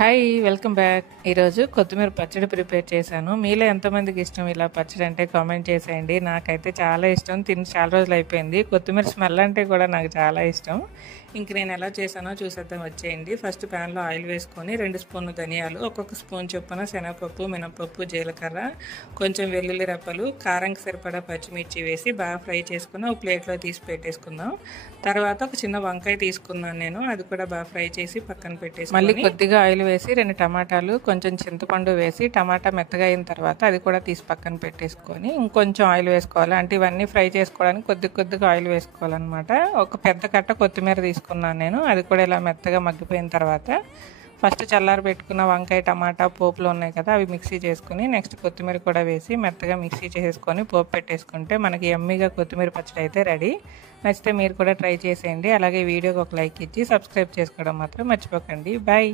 Hi welcome back. ఈరోజు కొత్తిమీర పచ్చడి ప్రిపేర్ చేశాను. మీలో ఎంతమందికి ఇష్టం ఇలా పచ్చడి అంటే కామెంట్ చేసేయండి. నాకైతే చాలా ఇష్టం, తిని చాలా రోజులు అయిపోయింది. కొత్తిమీర స్మెల్ అంటే కూడా నాకు చాలా ఇష్టం. ఇంక నేను ఎలా చేశానో చూసేద్దాం, వచ్చేయండి. ఫస్ట్ ప్యాన్లో ఆయిల్ వేసుకొని 2 స్పూన్లు ధనియాలు, ఒక్కొక్క స్పూన్ చొప్పున శనగపప్పు, మినపప్పు, జీలకర్ర, కొంచెం వెల్లుల్లి రెప్పలు, కారంకి సరిపడా పచ్చిమిర్చి వేసి బాగా ఫ్రై చేసుకుని ఒక ప్లేట్లో తీసి పెట్టేసుకుందాం. తర్వాత ఒక చిన్న వంకాయ తీసుకున్నాను నేను, అది కూడా బాగా ఫ్రై చేసి పక్కన పెట్టేసి మళ్ళీ కొద్దిగా ఆయిల్ వేసి 2 టమాటాలు, కొంచెం చింతపండు వేసి టమాటా మెత్తగా అయిన తర్వాత అది కూడా తీసి పక్కన పెట్టేసుకొని ఇంకొంచెం ఆయిల్ వేసుకోవాలి. అంటే ఇవన్నీ ఫ్రై చేసుకోవడానికి కొద్దిగా ఆయిల్ వేసుకోవాలన్నమాట. ఒక పెద్ద కట్ట కొత్తిమీర తీసుకున్నాను నేను, అది కూడా ఇలా మెత్తగా మగ్గిపోయిన తర్వాత ఫస్ట్ చల్లారి పెట్టుకున్న వంకాయ, టమాటా పోపులు ఉన్నాయి కదా, అవి మిక్సీ చేసుకుని నెక్స్ట్ కొత్తిమీర కూడా వేసి మెత్తగా మిక్సీ చేసుకొని పోపు పెట్టేసుకుంటే మనకి యమ్మీగా కొత్తిమీర పచ్చడి అయితే రెడీ. నచ్చితే మీరు కూడా ట్రై చేసేయండి. అలాగే వీడియోకి ఒక లైక్ ఇచ్చి సబ్స్క్రైబ్ చేసుకోవడం మాత్రం మర్చిపోకండి. బాయ్.